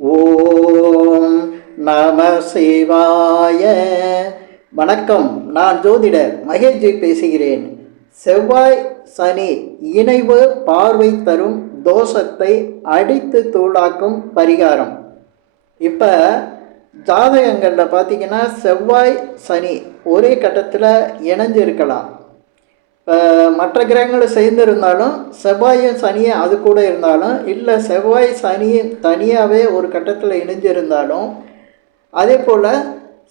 ஓம் நம சிவாய. வணக்கம், நான் ஜோதிடர் மகேஷ்ஜி பேசுகிறேன். செவ்வாய் சனி இணைவு பார்வை தரும் தோஷத்தை அடித்து தூளாக்கும் பரிகாரம். இப்போ ஜாதகங்களில் பார்த்திங்கன்னா செவ்வாய் சனி ஒரே கட்டத்தில் இணைஞ்சு இருக்கலாம். இப்போ மற்ற கிரகங்களும் சேர்ந்துருந்தாலும் செவ்வாயும் சனியும் அது கூட இருந்தாலும், இல்லை செவ்வாய் சனியும் தனியாகவே ஒரு கட்டத்தில் இணைஞ்சிருந்தாலும், அதே போல்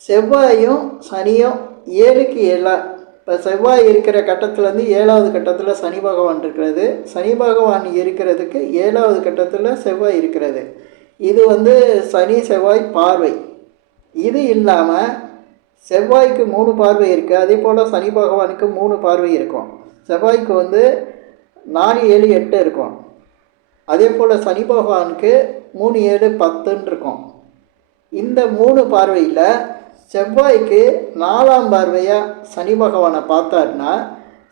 செவ்வாயும் சனியும் 7க்கு 7 இப்போ செவ்வாய் இருக்கிற கட்டத்துலேருந்து 7வது கட்டத்தில் சனி பகவான் இருக்கிறது, சனி பகவான் இருக்கிறதுக்கு 7வது கட்டத்தில் செவ்வாய் இருக்கிறது. இது சனி செவ்வாய் பார்வை. இது இல்லாமல் செவ்வாய்க்கு 3 பார்வை இருக்குது, அதே போல் சனி பகவானுக்கு 3 பார்வை இருக்கும். செவ்வாய்க்கு 4, 7, 8 இருக்கும். அதே போல் சனி பகவானுக்கு 3, 7, 10 இருக்கும். இந்த 3 பார்வையில் செவ்வாய்க்கு 4ஆம் பார்வையாக சனி பகவானை பார்த்தாருன்னா,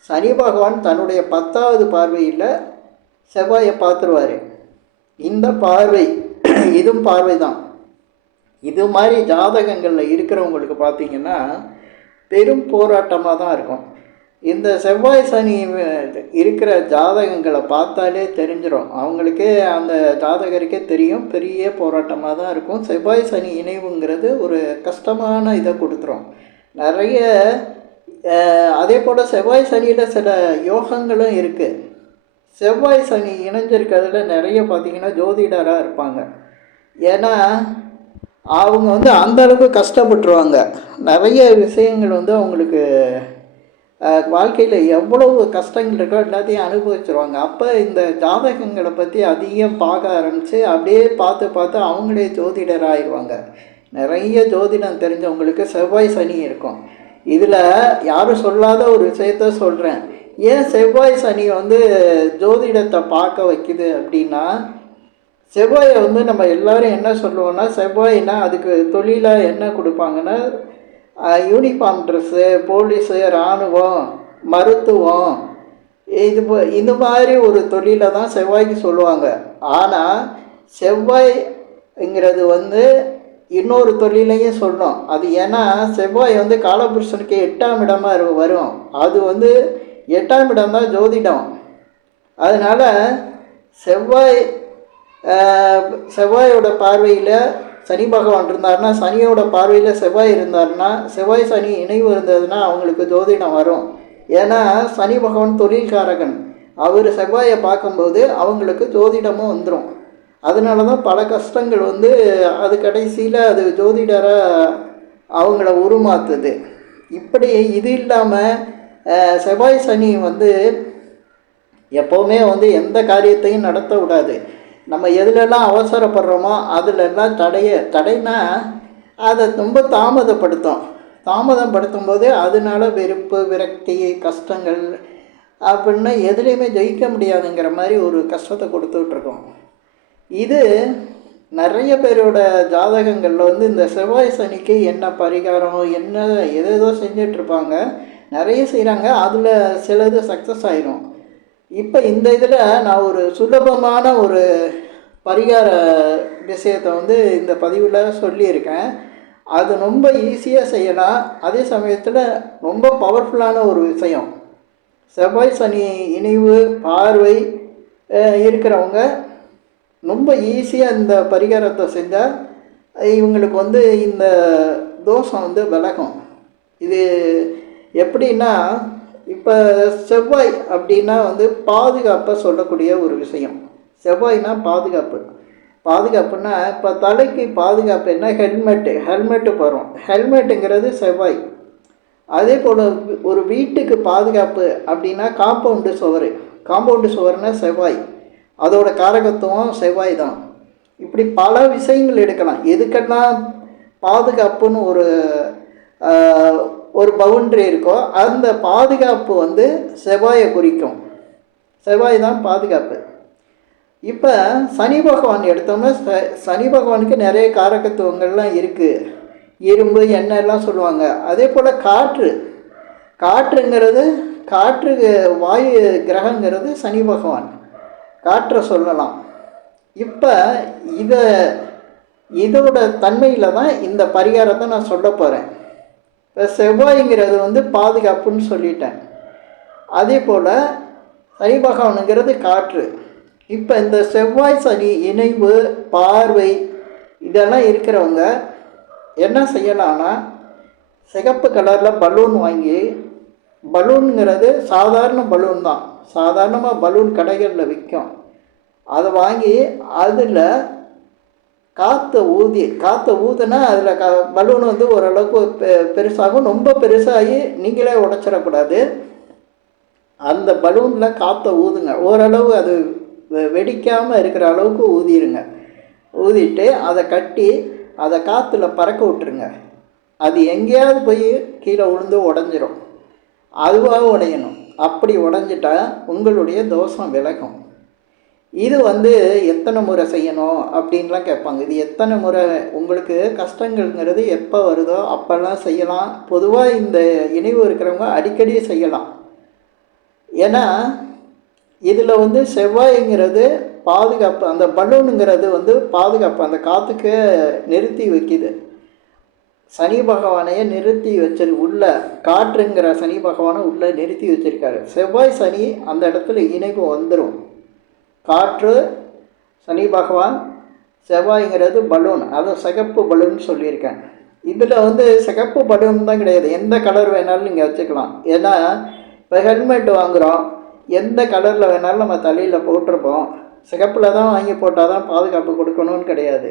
சனி பகவான் தன்னுடைய 10வது பார்வையில் செவ்வாயை பார்த்துருவார். இந்த பார்வை இதுவும் பார்வை தான். இது மாதிரி ஜாதகங்களில் இருக்கிறவங்களுக்கு பார்த்திங்கன்னா பெரும் போராட்டமாக தான் இருக்கும். இந்த செவ்வாய் சனி இருக்கிற ஜாதகங்களை பார்த்தாலே தெரிஞ்சிடும், அவங்களுக்கே அந்த ஜாதகருக்கே தெரியும், பெரிய போராட்டமாக தான் இருக்கும். செவ்வாய் சனி இணைவுங்கிறது ஒரு கஷ்டமான இதை கொடுத்துரும் நிறைய. அதே போல் செவ்வாய் சனியில் சில யோகங்களும் இருக்குது. செவ்வாய் சனி இணைஞ்சிருக்கிறதுல நிறைய பார்த்திங்கன்னா ஜோதிடராக இருப்பாங்க. ஏன்னா அவங்க அந்தளவுக்கு கஷ்டப்பட்டுருவாங்க. நிறைய விஷயங்கள் அவங்களுக்கு வாழ்க்கையில் எவ்வளவு கஷ்டங்கள் இருக்கோ எல்லாத்தையும் அனுபவிச்சிருவாங்க. அப்போ இந்த ஜாதகங்களை பற்றி அதிகம் பார்க்க ஆரம்பித்து அப்படியே பார்த்து அவங்களே ஜோதிடர் ஆயிடுவாங்க. நிறைய ஜோதிடம் தெரிஞ்சவங்களுக்கு செவ்வாய் சனி இருக்கும். இதில் யாரும் சொல்லாத ஒரு விஷயத்த சொல்கிறேன். ஏன் செவ்வாய் சனி ஜோதிடத்தை பார்க்க வைக்குது அப்படின்னா, செவ்வாயை நம்ம எல்லோரும் என்ன சொல்லுவோன்னா, செவ்வாய்னா அதுக்கு தொழிலாக என்ன கொடுப்பாங்கன்னா, யூனிஃபார்ம் ட்ரெஸ்ஸு, போலீஸு, இராணுவம், மருத்துவம், இந்த மாதிரி ஒரு தொழிலை தான் செவ்வாய்க்கு சொல்லுவாங்க. ஆனால் செவ்வாய்ங்கிறது இன்னொரு தொழிலையும் சொல்லணும். அது ஏன்னா செவ்வாய் காலபுருஷனுக்கு 8ஆம் இடமாக வரும். அது 8ஆம் இடம் தான் ஜோதிடம். அதனால் செவ்வாயோட பார்வையில் சனி பகவான் இருந்தார்னா, சனியோட பார்வையில் செவ்வாய் இருந்தார்னா, செவ்வாய் சனி இணைவு இருந்ததுன்னா அவங்களுக்கு ஜோதிடம் வரும். ஏன்னா சனி பகவான் தொழில்காரகன், அவர் செவ்வாயை பார்க்கும்போது அவங்களுக்கு ஜோதிடமும் வந்துடும். அதனால தான் பல கஷ்டங்கள் அது கடைசியில் அது ஜோதிடராக அவங்கள உருமாத்துது. இப்படி இது இல்லாமல் செவ்வாய் சனி எப்போவுமே எந்த காரியத்தையும் நடத்த விடாது. நம்ம எதுலெல்லாம் அவசரப்படுறோமோ அதிலெல்லாம் தடைனா அதை ரொம்ப தாமதப்படுத்தும் போது அதனால வெறுப்பு, விரக்தி, கஷ்டங்கள் அப்படின்னா எதுலேயுமே ஜெயிக்க முடியாதுங்கிற மாதிரி ஒரு கஷ்டத்தை கொடுத்துட்ருக்கோம். இது நிறைய பேரோட ஜாதகங்களில் இந்த செவ்வாய் சனிக்கு என்ன பரிகாரம், என்ன எதேதோ செஞ்சிட்ருப்பாங்க, நிறைய செய்கிறாங்க. அதில் சிலது சக்ஸஸ் ஆயிரும். இப்போ இந்த இதில் நான் ஒரு சுலபமான ஒரு பரிகார விஷயத்தை இந்த பதிவில் சொல்லியிருக்கேன். அது ரொம்ப ஈஸியாக செய்யலாம், அதே சமயத்தில் ரொம்ப பவர்ஃபுல்லான ஒரு விஷயம். செவ்வாய் சனி இணைவு பார்வை இருக்கிறவங்க ரொம்ப ஈஸியாக இந்த பரிகாரத்தை செஞ்சால் இவங்களுக்கு இந்த தோஷம் விலகும். இது எப்படின்னா, இப்போ செவ்வாய் அப்படின்னா பாதுகாப்பை சொல்லக்கூடிய ஒரு விஷயம். செவ்வாய்னா பாதுகாப்புன்னா இப்போ தலைக்கு பாதுகாப்பு என்ன, ஹெல்மெட்டு போகிறோம். ஹெல்மெட்டுங்கிறது செவ்வாய். அதே போல் ஒரு வீட்டுக்கு பாதுகாப்பு அப்படின்னா காம்பவுண்டு சுவர்னா செவ்வாய், அதோட காரகத்துவம் செவ்வாய் தான். இப்படி பல விஷயங்கள் எடுக்கலாம். எதுக்கெல்லாம் பாதுகாப்புன்னு ஒரு பவுண்ட்ரி இருக்கோ அந்த பாதுகாப்பு செவ்வாயை குறிக்கும். செவ்வாய் தான் பாதுகாப்பு. இப்போ சனி பகவான் எடுத்தோம்னா, சனி பகவானுக்கு நிறைய காரகத்துவங்கள்லாம் இருக்குது. இரும்பு, எண்ணெய் எல்லாம் சொல்லுவாங்க. அதே போல் காற்றுங்கிறது வாயு கிரகங்கிறது சனி பகவான், காற்றை சொல்லலாம். இப்போ இதை இதோட தன்மையில் தான் இந்த பரிகாரத்தை நான் சொல்ல போகிறேன். இப்போ செவ்வாய்ங்கிறது வந்து பாதுகாப்புன்னு சொல்லிட்டேன். அதே போல் சனி பகவானுங்கிறது காற்று. இப்போ இந்த செவ்வாய் சனி இணைவு பார்வை இதெல்லாம் இருக்கிறவங்க என்ன செய்யலான்னா, சிகப்பு கலரில் பலூன் வாங்கி, பலூனுங்கிறது சாதாரண பலூன் தான், சாதாரணமாக பலூன் கடைகளில் விற்கும். அதை வாங்கி அதில் காற்றை ஊதுனா அதில் பலூன் வந்து ஓரளவுக்கு பெருசாகும். ரொம்ப பெருசாகி நீங்களே உடச்சிடக்கூடாது. அந்த பலூனில் காற்றை ஊதுங்க. ஓரளவு அது வெடிக்காமல் இருக்கிற அளவுக்கு ஊதிடுங்க. ஊதிட்டு அதை கட்டி அதை காற்றுல பறக்க விட்டுருங்க. அது எங்கேயாவது போய் கீழே விழுந்து உடஞ்சிரும். அதுவாக உடையணும். அப்படி உடஞ்சிட்டா உங்களுடைய தோஷம் விலகும். இது வந்து எத்தனை முறை செய்யணும் அப்படின்லாம் கேட்பாங்க. இது எத்தனை முறை உங்களுக்கு கஷ்டங்கள்ங்கிறது எப்போ வருதோ அப்போல்லாம் செய்யலாம். பொதுவாக இந்த இணைவு இருக்கிறவங்க அடிக்கடி செய்யலாம். ஏன்னா இதில் வந்து செவ்வாய்ங்கிறது பாதுகாப்பு, அந்த பலூனுங்கிறது வந்து பாதுகாப்பு, அந்த காற்றுக்கு நிறுத்தி வைக்கிது. சனி பகவானையே நிறுத்தி உள்ள காற்றுங்கிற சனி பகவானை உள்ளே நிறுத்தி வச்சிருக்காரு. செவ்வாய் சனி அந்த இடத்துல இணைவு வந்துடும். காற்று சனி பகவான், செவ்வாய்ங்கிறது பலூன், அதை சிகப்பு பலூன் சொல்லியிருக்கேன். இதில் வந்து சிகப்பு பலூன் தான் கிடையாது, எந்த கலர் வேணாலும் நீங்கள் வச்சுக்கலாம். ஏன்னா இப்போ ஹெல்மெட் வாங்குகிறோம், எந்த கலரில் வேணாலும் நம்ம தலையில் போட்டிருப்போம். சிகப்பில் தான் வாங்கி போட்டால் தான் பாதுகாப்பு கொடுக்கணும்னு கிடையாது.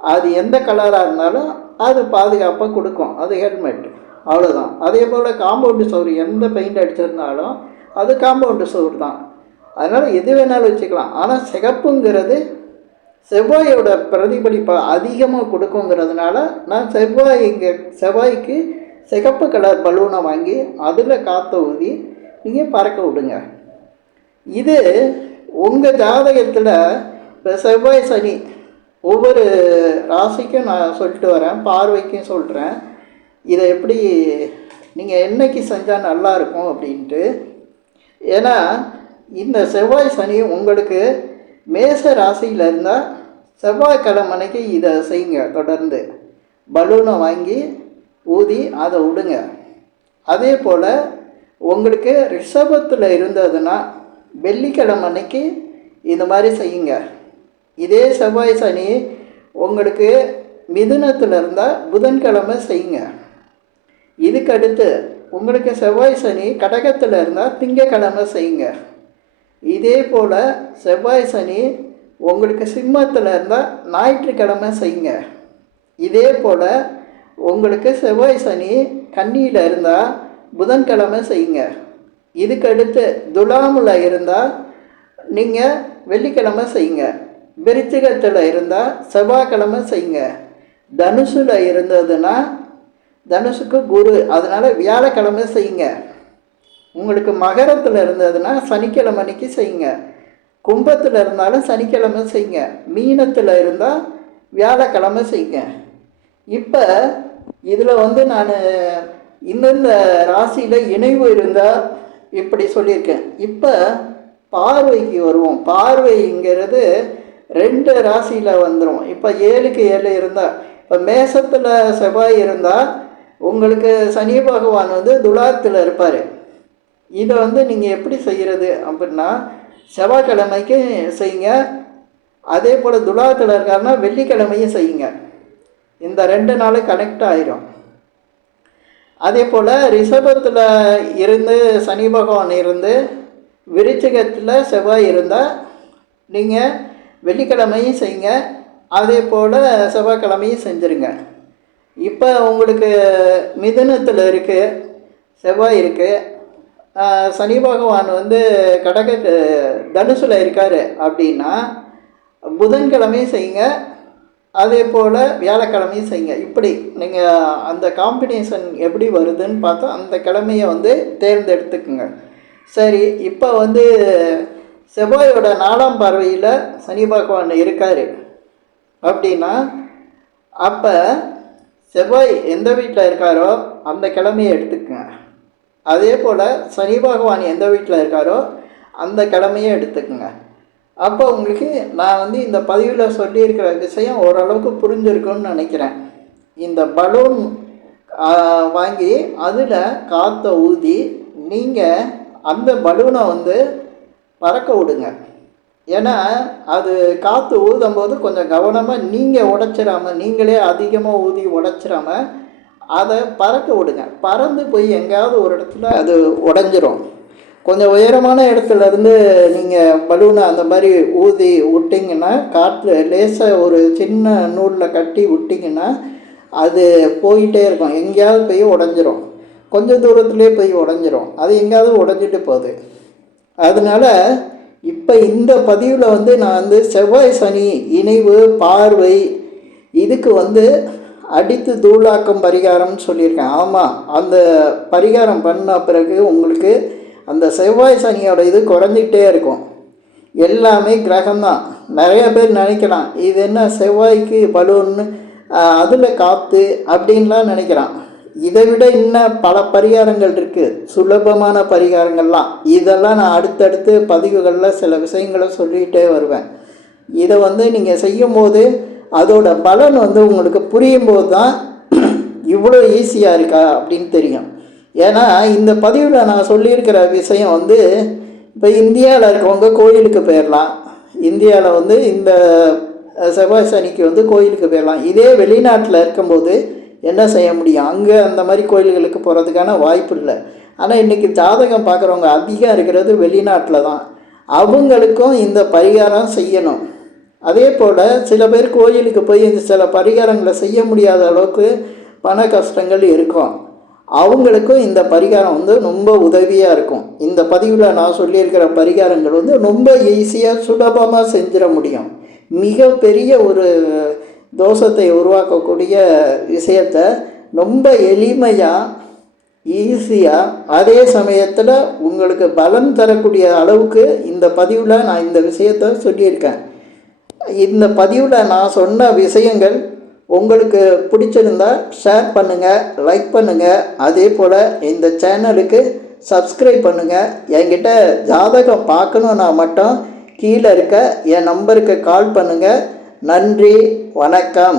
அது எந்த கலராக இருந்தாலும் அது பாதுகாப்பாக கொடுக்கும், அது ஹெல்மெட், அவ்வளோதான். அதே போல் காம்பவுண்டு சவுறு எந்த பெயிண்ட் அடிச்சிருந்தாலும் அது காம்பவுண்டு சவுறு தான். அதனால் எது வேணாலும் வச்சுக்கலாம். ஆனால் சிகப்புங்கிறது செவ்வாயோட பிரதிபலிப்பை அதிகமாக கொடுக்குங்கிறதுனால நான் செவ்வாய்க்கு சிகப்பு கலர் பலூனை வாங்கி அதில் காற்றை ஊதி நீங்கள் பறக்க விடுங்க. இது உங்கள் ஜாதகத்தில் இப்போ செவ்வாய் சனி ஒவ்வொரு ராசிக்கும் நான் சொல்லிட்டு வரேன், பார்வைக்கும் சொல்கிறேன். இதை எப்படி நீங்கள் என்னைக்கு செஞ்சால் நல்லாயிருக்கும் அப்படின்ட்டு. ஏன்னா இந்த செவ்வாய் சனி உங்களுக்கு மேச ராசியில் இருந்தால் செவ்வாய்க்கிழமைக்கு இதை செய்யுங்க. தொடர்ந்து பலூனை வாங்கி ஊதி அதை விடுங்க. அதே போல் உங்களுக்கு ரிஷபத்தில் இருந்ததுன்னா வெள்ளிக்கிழமைக்கு இந்த மாதிரி செய்யுங்க. இதே செவ்வாய் சனி உங்களுக்கு மிதுனத்தில் இருந்தால் புதன்கிழமை செய்யுங்க. இதுக்கடுத்து உங்களுக்கு செவ்வாய் சனி கடகத்தில் இருந்தால் திங்கக்கிழமை செய்யுங்க. இதே போல் செவ்வாய் சனி உங்களுக்கு சிம்மத்தில் இருந்தால் ஞாயிற்றுக்கிழமை செய்யுங்க. இதே போல் உங்களுக்கு செவ்வாய் சனி கன்னியில் இருந்தால் புதன்கிழமை செய்யுங்க. இதுக்கடுத்து துலாமில் இருந்தால் நீங்கள் வெள்ளிக்கிழமை செய்யுங்க. விருச்சிகத்தில் இருந்தால் செவ்வாய்க்கிழமை செய்யுங்க. தனுசில் இருந்ததுன்னா தனுசுக்கு குரு, அதனால் வியாழக்கிழமை செய்யுங்க. உங்களுக்கு மகரத்தில் இருந்ததுன்னா சனிக்கிழமைக்கு செய்யுங்க. கும்பத்தில் இருந்தாலும் சனிக்கிழமை செய்யுங்க. மீனத்தில் இருந்தால் வியாழக்கிழமை செய்யுங்க. இப்போ இதில் வந்து நான் இந்தந்த ராசியில் இணைவு இருந்தால் இப்படி சொல்லியிருக்கேன். இப்போ பார்வைக்கு வருவோம். பார்வைங்கிறது 2 ராசியில் வந்துடும். இப்போ 7க்கு 7 இருந்தால், இப்போ மேசத்தில் செவ்வாய் இருந்தால் உங்களுக்கு சனி பகவான் வந்து துலாத்தில் இருப்பார். இதை வந்து நீங்கள் எப்படி செய்கிறது அப்படின்னா செவ்வாய்க்கிழமைக்கு செய்யுங்க. அதே போல் துலாத்தில் இருக்காருன்னா வெள்ளிக்கிழமையும் செய்யுங்க. இந்த 2 நாளும் கனெக்ட் ஆயிரும். அதே போல் ரிஷபத்தில் இருந்து சனி பகவான் இருந்து விருச்சிகத்தில் செவ்வாய் இருந்தால் நீங்கள் வெள்ளிக்கிழமையும் செய்யுங்க. அதே போல் செவ்வாய்க்கிழமையும் செஞ்சுருங்க. இப்போ உங்களுக்கு மிதுனத்தில் இருக்குது செவ்வாய் இருக்குது, சனி பகவான் வந்து தனுசில் இருக்கார் அப்படின்னா புதன்கிழமையும் செய்யுங்க. அதே போல் வியாழக்கிழமையும் செய்யுங்க. இப்படி நீங்கள் அந்த காம்பினேஷன் எப்படி வருதுன்னு பார்த்தா அந்த கிழமையை வந்து தேர்ந்தெடுத்துக்குங்க. சரி, இப்போ வந்து செவ்வாயோட 4ஆம் பார்வையில் சனி பகவான் இருக்கார் அப்படின்னா அப்போ செவ்வாய் எந்த வீட்டில் இருக்காரோ அந்த கிழமையை எடுத்துக்கங்க. அதே போல் சனி பகவான் எந்த வீட்டில் இருக்காரோ அந்த கிழமையை எடுத்துக்கங்க. அப்போ உங்களுக்கு நான் வந்து இந்த பதிவில் சொல்லியிருக்கிற விஷயம் ஓரளவுக்கு புரிஞ்சிருக்குன்னு நினைக்கிறேன். இந்த பலூன் வாங்கி அதில் காற்றை ஊதி நீங்கள் அந்த பலூனை வந்து பறக்க விடுங்க. ஏன்னா அது காற்று ஊதும்போது கொஞ்சம் கவனமாக நீங்கள் உடைச்சிடாமல், நீங்களே அதிகமாக ஊதி உடைச்சிடாமல் அதை பறக்க விடுங்க. பறந்து போய் எங்கேயாவது ஒரு இடத்துல அது உடஞ்சிரும். கொஞ்சம் உயரமான இடத்துல இருந்து நீங்கள் பலூனை அந்த மாதிரி ஊதி விட்டிங்கன்னா, காற்று லேசாக ஒரு சின்ன நூலில் கட்டி விட்டிங்கன்னா அது போயிட்டே இருக்கும். எங்கேயாவது போய் உடஞ்சிரும், கொஞ்சம் தூரத்துலேயே போய் உடஞ்சிரும். அது எங்கேயாவது உடஞ்சிட்டு போகுது. அதனால் இப்போ இந்த பதிவில் வந்து நான் வந்து செவ்வாய் சனி இணைவு பார்வை இதுக்கு வந்து அடித்து தூளாக்கும் பரிகாரம்னு சொல்லியிருக்கேன். ஆமாம், அந்த பரிகாரம் பண்ண பிறகு உங்களுக்கு அந்த செவ்வாய் சனியோட இது குறைஞ்சிக்கிட்டே இருக்கும். எல்லாமே கிரகம்தான். நிறைய பேர் நினைக்கலாம் இது என்ன செவ்வாய்க்கு பலூன்னு அதில் காற்று அப்படின்லாம் நினைக்கிறான். இதை விட இன்னும் பல பரிகாரங்கள் இருக்குது, சுலபமான பரிகாரங்கள்லாம். இதெல்லாம் நான் அடுத்தடுத்து பதிவுகளில் சில விஷயங்களை சொல்லிகிட்டே வருவேன். இதை வந்து நீங்கள் செய்யும்போது அதோட பலன் வந்து உங்களுக்கு புரியும் போது தான் இவ்வளோ ஈஸியாக இருக்கா அப்படின்னு தெரியும். ஏன்னா இந்த பதிவில் நான் சொல்லியிருக்கிற விஷயம் வந்து இப்போ இந்தியாவில் இருக்கவங்க கோயிலுக்கு போயிடலாம். இந்தியாவில் வந்து இந்த செவ்வாய் சனிக்கு வந்து கோயிலுக்கு போயிடலாம். இதே வெளிநாட்டில் இருக்கும்போது என்ன செய்ய முடியும்? அங்கே அந்த மாதிரி கோயில்களுக்கு போகிறதுக்கான வாய்ப்பு இல்லை. ஆனால் இன்றைக்கி ஜாதகம் பார்க்குறவங்க அதிகம் இருக்கிறது வெளிநாட்டில் தான். அவங்களுக்கும் இந்த பரிகாரம் செய்யணும். அதே போல் சில பேர் கோயிலுக்கு போய் சில பரிகாரங்களை செய்ய முடியாத அளவுக்கு பண கஷ்டங்கள் இருக்கும். அவங்களுக்கும் இந்த பரிகாரம் வந்து ரொம்ப உதவியாக இருக்கும். இந்த பதிவில் நான் சொல்லியிருக்கிற பரிகாரங்கள் வந்து ரொம்ப ஈஸியாக சுலபமாக செஞ்சிட முடியும். மிகப்பெரிய ஒரு தோஷத்தை உருவாக்கக்கூடிய விஷயத்தை ரொம்ப எளிமையாக ஈஸியாக அதே சமயத்தில் உங்களுக்கு பலன் தரக்கூடிய அளவுக்கு இந்த பதிவில் நான் இந்த விஷயத்தை சொல்லியிருக்கேன். இந்த பதிவில் நான் சொன்ன விஷயங்கள் உங்களுக்கு பிடிச்சிருந்தால் ஷேர் பண்ணுங்கள், லைக் பண்ணுங்கள். அதே போல் இந்த சேனலுக்கு சப்ஸ்கிரைப் பண்ணுங்கள். என்கிட்ட ஜாதகம் பார்க்கணுன்னா மட்டும் கீழே இருக்க என் நம்பருக்கு கால் பண்ணுங்கள். நன்றி, வணக்கம்.